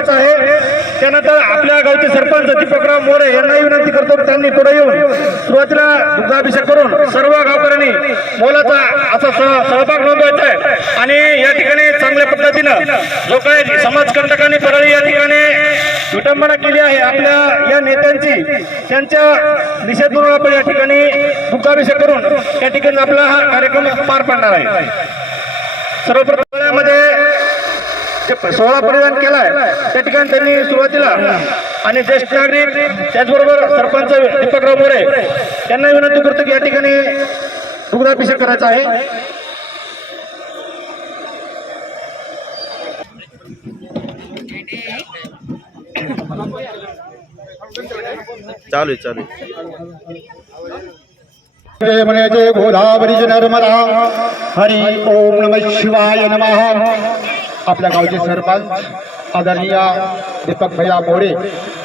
करायचं आहे. त्यानंतर आपल्या गावचे सरपंच दीपकराव मोरे यांनाही विनंती करतो त्यांनी पुढे येऊन सुरुवातीला दुग्धाभिषेक करून सर्व गावकऱ्यांनी मोलाचा असा सहभाग नोंदवायचा आहे. आणि या ठिकाणी चांगल्या पद्धतीनं जो काही समाजकंटकांनी परळी या ठिकाणी विटंबना केली आहे आपल्या या नेत्यांची त्यांच्या निषेध म्हणून आपण या ठिकाणी दुग्धाभिषेक करून त्या ठिकाणी आपला हा कार्यक्रम पार पाडणार आहे. सर्वप्रथम जे सोहळा परिधान केलाय. त्या ठिकाणी त्यांनी सुरुवातीला आणि ज्येष्ठ नागरिक त्याचबरोबर सरपंच दीपकराव मोरे यांना विनंती करतो की या ठिकाणी दुग्धाभिषेक करायचा आहे. चालू आहे चालू आहे. जय म्हणे जय गोदावरी नर्मदा। हरी ओम नम शिवाय नमः। आपल्या गावचे सरपंच आदरणीय दीपक भैया मोरे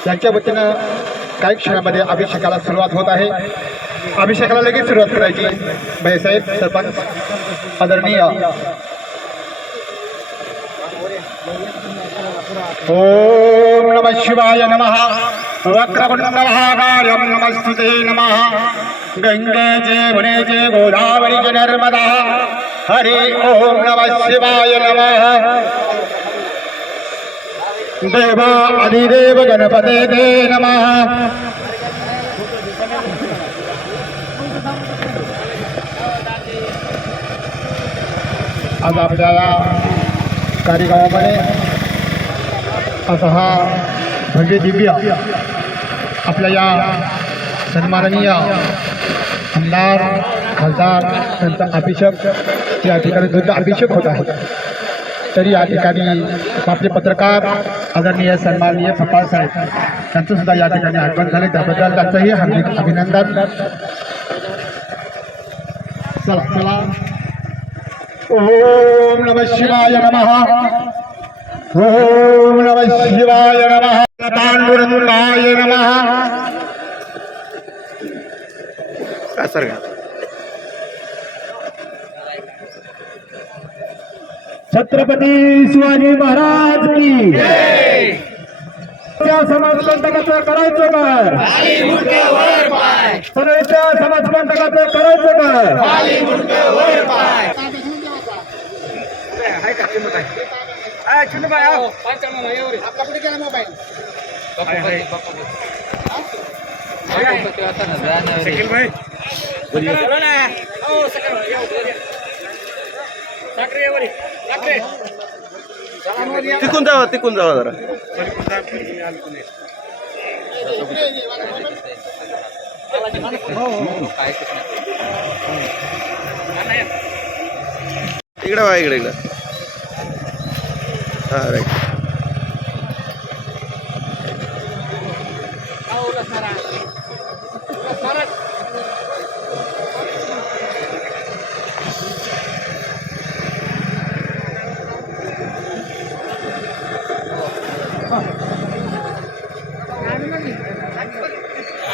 यांच्या वतीनं काही क्षणामध्ये अभिषेकाला सुरुवात होत आहे. अभिषेकाला लगेच सुरुवात करायची. भैयासाहेब सरपंच आदरणीय. ओम नम शिवाय नमः। वक्रकुण्डमहाकार्यं नमस्तुते नमः। गंगे जय वने जय गोदावरी च नर्मदा। हरि ओम नमः शिवाय नमः। देवा अधिदेव गणपते ते नमः। आज आपल्याला कार्यक्रमामध्ये असा हा भव्य दिव्य आपल्या या सन्माननीय आमदार खासदार त्यांचा अभिषेक या ठिकाणी दुग्ध अभिषेक होत आहे. तरी या ठिकाणी आपले पत्रकार आदरणीय सन्माननीय फपाळ साहेब त्यांचं सुद्धा या ठिकाणी आगमन झाले. त्याबद्दल त्यांचंही हार्दिक अभिनंदन. चला चला. ओम नम शिवाय नमः. ओम नम शिवाय नमः. तांडुरंगाय नमः. सर? का छत्रपती शिवाजी महाराज की त्या समाजकंटकाचं करायचं काय सगळ्याच्या समाजकंटकाचं करायचं काय तिकून जावा तिकून जावा जरा. इकडे वा इकडे इकडे. हा राईट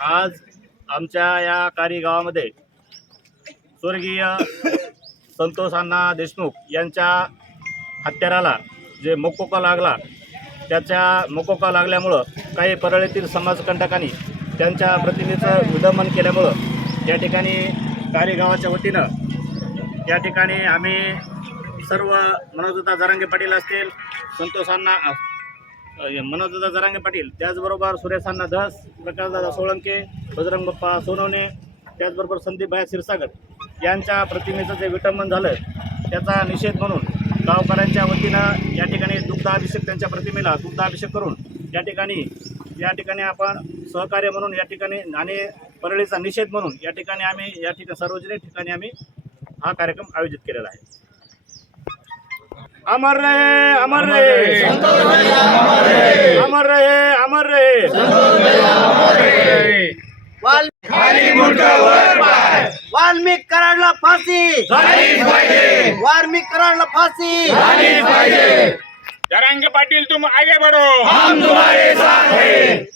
आज आमच्या या कारी गावामध्ये स्वर्गीय संतोष देशमुख यांच्या हत्याराला जे मोकोका लागला त्याच्या मोकोका लागल्यामुळं काही परळीतील समाजकंटकांनी त्यांच्या प्रतिमेचं विदमन केल्यामुळं या ठिकाणी कारी गावाच्या वतीनं या ठिकाणी आम्ही सर्व मनोजदा जरांगे पाटील असतील संतोष अण्णा अ, जरांगे पाटील त्याचबरोबर सुरेश अण्णा धस प्रकाशदादा सोळंके बजरंग बाप्पा सोनवणे त्याचबरोबर संदीपभाया क्षीरसागर यांच्या प्रतिमेचं जे विटंबन झालं त्याचा निषेध म्हणून गावकऱ्यांच्या वतीनं या ठिकाणी दुग्धाभिषेक त्यांच्या प्रतिमेला दुग्धाभिषेक करून या ठिकाणी या ठिकाणी आपण सहकार्य म्हणून या ठिकाणी आणि परळीचा निषेध म्हणून या ठिकाणी आम्ही या ठिकाणी सार्वजनिक ठिकाणी आम्ही हा कार्यक्रम आयोजित केलेला आहे. अमर रहे अमर रहे। अमर रहे अमर रहे। वाल्मिक कराडला फाशी। वाल्मिक कराडला फाशी। जरांगे पाटील तुम आगे बढ़ो। हम तुम्हारे साथ हैं।